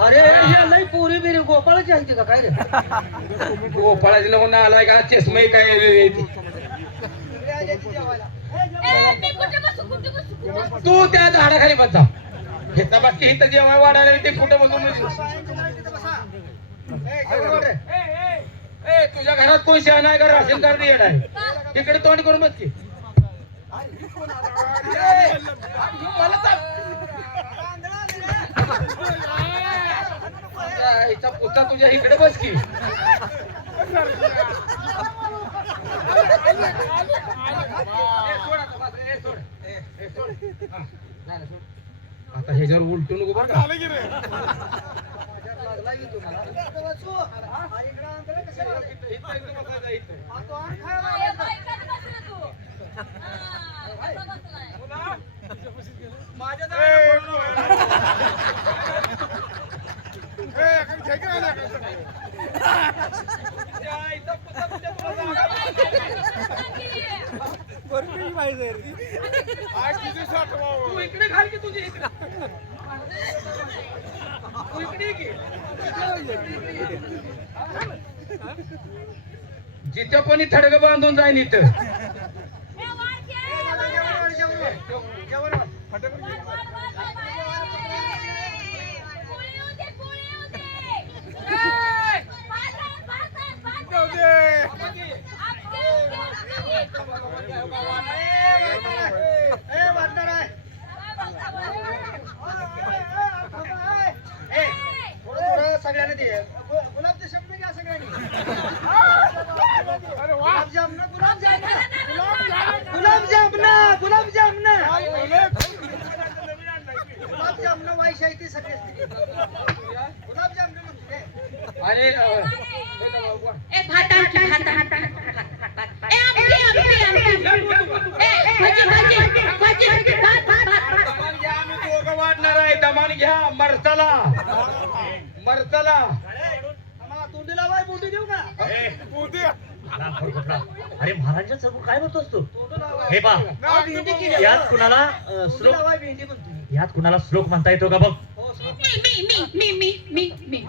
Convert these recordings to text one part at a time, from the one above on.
अरे हे लई पोरी बिरी गोपाळाची आहे का? काय रे? गोपाळाची नको आलाय का? चष्मे काय ती. तू त्या झाडाखाली बस जा. घेतला बाकी इथं जेव्हा वाढायला ते कुठं बसून ए तुझ्या घरात कोण शहा नाही का? राशन कार्ड येणार आहे. तिकडे तोंड करून बस की. मला हिचा पुस्ता तुझ्या इकडे बस की. ए, सोड आता. हा, ह्याच्यावर उलटू नको बरं का. माझ्या तू हा, इकडे घाल की तुझी इकडे तू इकडे. जिथं कोणी थडग बांधून जाईन इथं ए, वाढ की, ए, वाढ. वाढ, वाढ, वाढ, वाढ, वाढ. पोळी येऊ दे, पोळी येऊ दे. भाजन, भाजन, भाजन. आपटे, आपटे, आपटे. सगळ्यांना दे गुलाबचे शब्द घ्या सगळ्यांनी गुलाबजाम ना गुलाबजाम गुलाबजाम ना गुलाबजाम ना गुलाबजाम ना वाईश आहे ती सगळे गुलाबजाम ना म्हणते आणि अं, ए, भात आण की, भात आण, भात आण, भात, भात, भात. ए, आमटी, आमटी, आमटी. ए, भजी, भजी, भजी, भात, भात, भात. दमान घ्या आम्ही दोघं वाढणार आहे दमान घ्या मरतला मरतला आम्हाला तोंडीला बाय बोटी देऊ का अरे महाराजांच्या सर्व काय म्हणतो असतो. हे. हा, केली यात. कुणाला श्लोक. यात कुणाला श्लोक म्हणता येतो का बघ हो. मी, मी?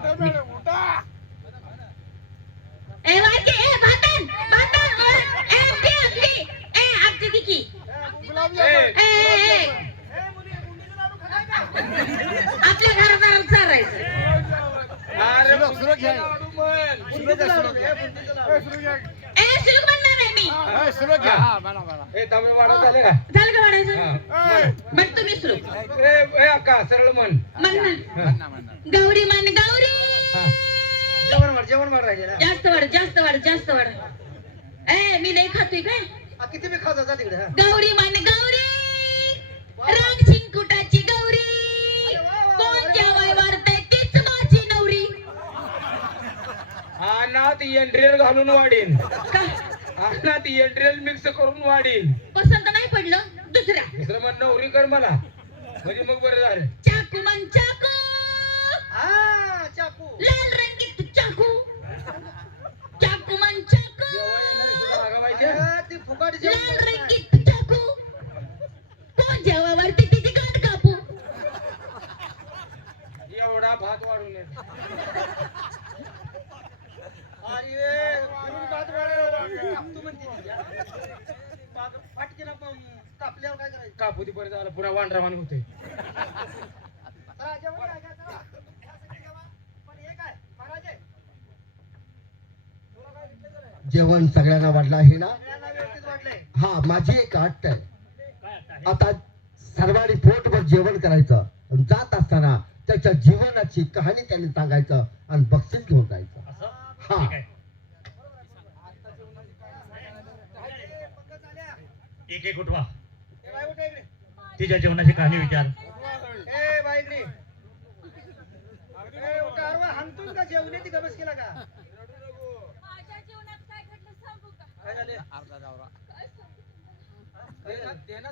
आपल्या घरादारात चारायचं अरे बुंदीचं लाडू म्हण. बुंदीचं लाडू, ए, बुंदीचं लाडू. ए सुरू मी झाले का? वाढायचं तुम्ही सुरू. अक्का सरळ गौरी मान गौरी. हा. जेवण वाढ जेवण वाढ राहिले ना. जास्त वाढ जास्त वाढ जास्त वाढ. ए मी नाही खातोय काय? किती बी खात जा तिकडे. गौरी मान गौरी. राग अनात एंड्रेल घालून वाढीन. का अनात एंड्रेल मिक्स करून वाढीन. पसंत नाही पडलं दुसऱ्या. दुसरं म्हण नवरी कर मला. म्हणजे मग बरं झालं. चाकू मन चाकू. हा चाकू. लाल रंगीत चाकू. चाकू मन चाकू. ती फुकाट लाल करत नाही. रंगीत चाकू. कोण जेवावरती तिची गाठ कापू. एवढा भात वाढून कापू ती. परत आला पुन्हा वांढरावानी होते जेवण हे सगळ्यांना वाढलं आहे ना? हा माझी एक अट आहे. आता सर्वांनी पोटभर जेवण करायचं. जात असताना त्याच्या जीवनाची कहाणी त्यांनी सांगायचं आणि बक्षीस घेऊन जायचं. हा.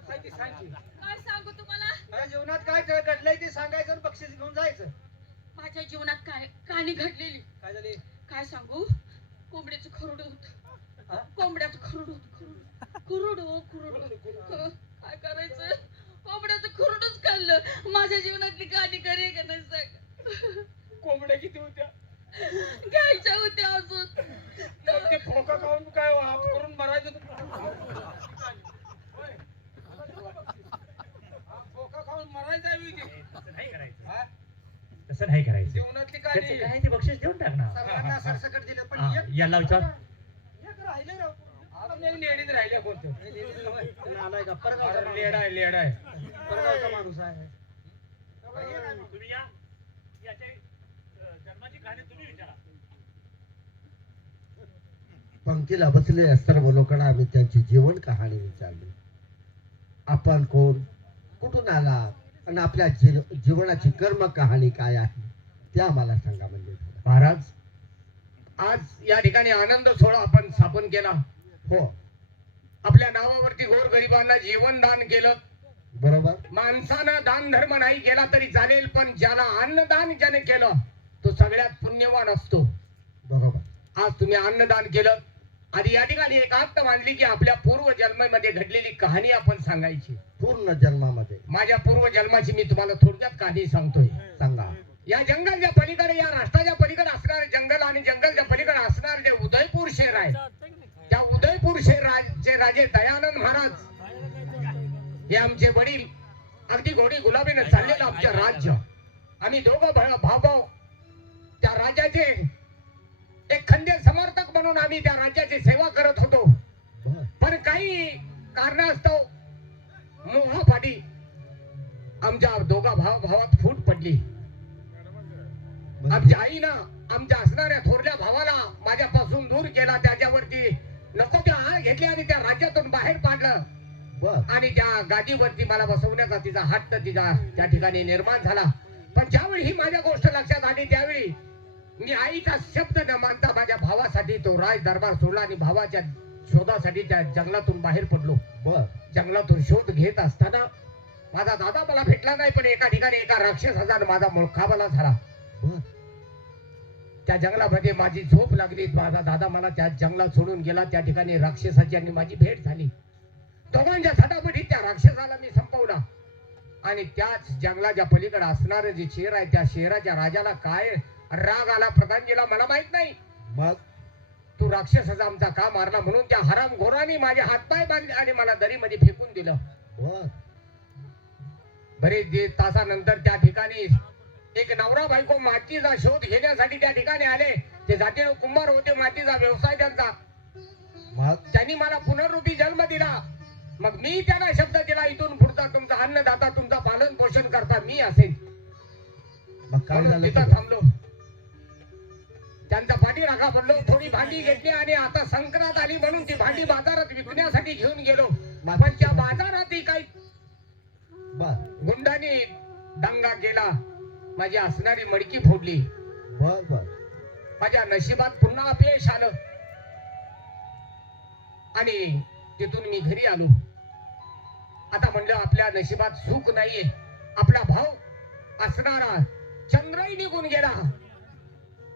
सांग की. काय सांगू तुम्हाला? माझ्या जीवनात काय घडलंय ते सांगायचं बक्षीस घेऊन जायचं. माझ्या जीवनात काय कहाणी घडलेली. काय झाले? काय सांगू? कोंबड्याचं खरुड होत? कोंबड्याचं खरुड होत खरुड. खुरुड हो खुरुड हो. काय करायचं? कोंबड्याचं खुरडच खाल्लं. माझ्या जीवनातली कहाणी खरी आहे का नाही सांग? कोंबड्या किती होत्या? घ्यायच्या होत्या अजून. मग ते खोका खाऊन काय हात करून मरायचं. हा, खोका खाऊन मरायचं आहे बी ते. तसं नाही करायचं. हा? तसं नाही करायचं. जीवनातली त्याचं काय ते बक्षीस देऊन टाक ना. सरसकट दिलं पण हा, एक याला विचार. एक राहिले राव लेडीज राहिल्या कोणतं? त्याला आलाय का? परगावचा अरे माणूस. लेड आहे लेड आहे. परगावचा माणूस आहे. हे काय मग? तुम्ही या. याच्या अं, जन्माची कहाणी तुम्ही विचारा. पंक्तीला बसलेल्या सर्व लोकांना आम्ही त्यांची जीवन कहाणी विचारली. आपण कोण? कुठून आला? आणि आपल्या जीवनाची कर्म कहाणी काय आहे? ते आम्हाला सांगा म्हणजे. महाराज आज या ठिकाणी आनंद सोहळा आपण स्थापन केला. हो. आपल्या नावावरती गोरगरिबांना जीवन दान केलं. बरोबर. माणसानं दान धर्म नाही केला तरी चालेल पण ज्याला अन्नदान ज्याने केलं तो सगळ्यात पुण्यवान असतो. बरोबर. आज तुम्ही अन्नदान केलं. आणि या ठिकाणी एक आत्त मानली की आपल्या पूर्व जन्मामध्ये घडलेली कहाणी आपण सांगायची. पूर्ण जन्मामध्ये. माझ्या पूर्व जन्माची मी तुम्हाला थोडक्यात कहाणी सांगतोय. सांगा. या जंगलच्या पलीकडे या राष्ट्राच्या पलीकडे असणारे जंगल आणि जंगलच्या पलीकडे असणारे जे उदयपूर शहर आहे उदयपूर शहराचे राजे दयानंद महाराज हे आमचे वडील अगदी घोडी गुलाबीने चाललेलं आमचं राज्य. आणि दोघं भाऊ त्या राजाचे एक खंदे समर्थक म्हणून आम्ही त्या राज्याची सेवा करत होतो. पण काही कारणास्तव मोहापाठी आमच्या दोघा भाव भावात फूट पडली. आमच्या आईनं आमच्या असणाऱ्या थोरल्या भावाला माझ्यापासून दूर केला त्याच्यावरती नको त्या आळ घेतली आणि त्या राज्यातून बाहेर पाडलं. आणि त्या गादीवरती मला बसवण्याचा तिचा हट्ट तिचा त्या ठिकाणी निर्माण झाला. पण ज्यावेळी ही माझ्या गोष्ट लक्षात आली त्यावेळी मी आईचा शब्द न मानता माझ्या भावासाठी तो राज दरबार सोडला आणि भावाच्या शोधासाठी त्या जंगलातून बाहेर पडलो. जंगलातून शोध घेत असताना माझा दादा मला भेटला नाही पण एका ठिकाणी एका राक्षसाचा माझा मुळखाबाला झाला. त्या जंगलामध्ये माझी झोप लागली. माझा दादा मला त्या जंगलात सोडून गेला. त्या ठिकाणी राक्षसाची आणि माझी भेट झाली. दोघांच्या झटापटीत त्या राक्षसाला मी संपवला. आणि त्याच जंगलाच्या पलीकडे असणारं जे शहर आहे त्या शहराच्या राजाला काय राग आला प्रधानजीला मला माहीत नाही. मग? तू राक्षसाचा आमचा का मारला म्हणून त्या हराम घोराने माझे हातपाय बांधले आणि मला दरीमध्ये फेकून दिलं. बर बरेच तासानंतर त्या ठिकाणी एक नवरा बायको मातीचा शोध घेण्यासाठी त्या ठिकाणी आले. ते जातीने कुंभार होते मातीचा व्यवसाय त्यांचा. त्यांनी मला पुनर्रूपी जन्म दिला. मग मी त्यांना शब्द दिला इथून पुढचा तुमचा अन्नदाता तुमचा पालन पोषण करता मी असेल? थांबलो. त्यांचा पाठी राखा पडलो थोडी भांडी घेतली आणि आता संक्रांत आली म्हणून ती भांडी बाजारात विकण्यासाठी घेऊन गेलो. पण त्या बाजारातही काही गुंडांनी दंगा केला. माझी असणारी मडकी फोडली. बर बर माझ्या नशिबात पुन्हा अपयश आलं. आणि तिथून मी घरी आलो. आता म्हणलं आपल्या नशिबात सुख नाहीये. आपला भाव असणारा चंद्रही निघून गेला.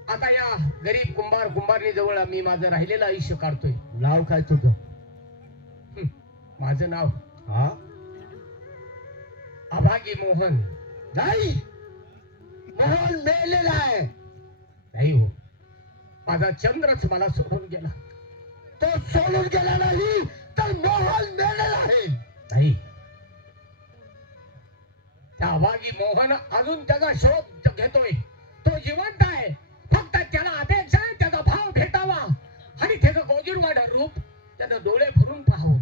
आता या गरीब कुंभार कुंभारनी जवळ मी माझं राहिलेलं आयुष्य काढतोय. नाव काय तुझं? माझं नाव हा? अभागी मोहन. नाही! मोहन मेलेला आहे. नाही हो. माझा चंद्रच मला सोडून गेला. तो सोडून गेला नाही तर मोहन मेलेला आहे. नाही. त्या वागी मोहन अजून त्याचा शोध घेतोय. तो जिवंत आहे. फक्त त्याला अपेक्षा आहे त्याचा भाव भेटावा. आणि त्याचं गोजीरवाड रूप त्याचं डोळे भरून पाहावं.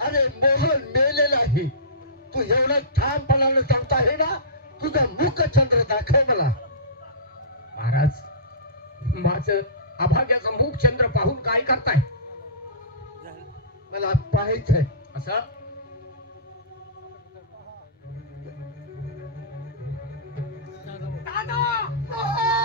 अरे मोहन मेलेला आहे. तू एवढं ठामपणाने सांगता आहे ना? तुझा मुख चंद्र दाखव मला महाराज माझं अभाग्याचं मुख चंद्र पाहून काय करताय? मला पाहायचंय. असं? दादा!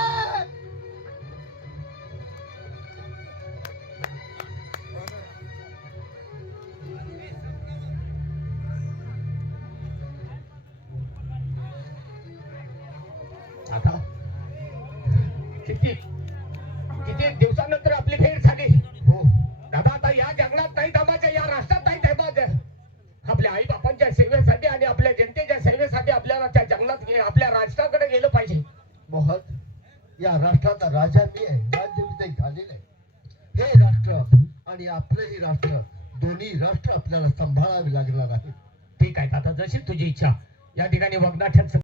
किती किती दिवसानंतर आपली भेट झाली. हो. दादा आता या जंगलात नाही दमाचे या राष्ट्रात नाही दमाचे आपल्या आई बापांच्या सेवेसाठी आणि आपल्या जनतेच्या सेवेसाठी आपल्याला त्या जंगलात आपल्या राष्ट्राकडे गेलं पाहिजे. मोहन या राष्ट्राचा राजा मी आहे राज्य मी झालेलं आहे. हे राष्ट्र आणि आपलंही राष्ट्र दोन्ही राष्ट्र आपल्याला सांभाळावे लागणार आहे ठीक आहे दादा जशी तुझी इच्छा. या ठिकाणी वगनाट्याचं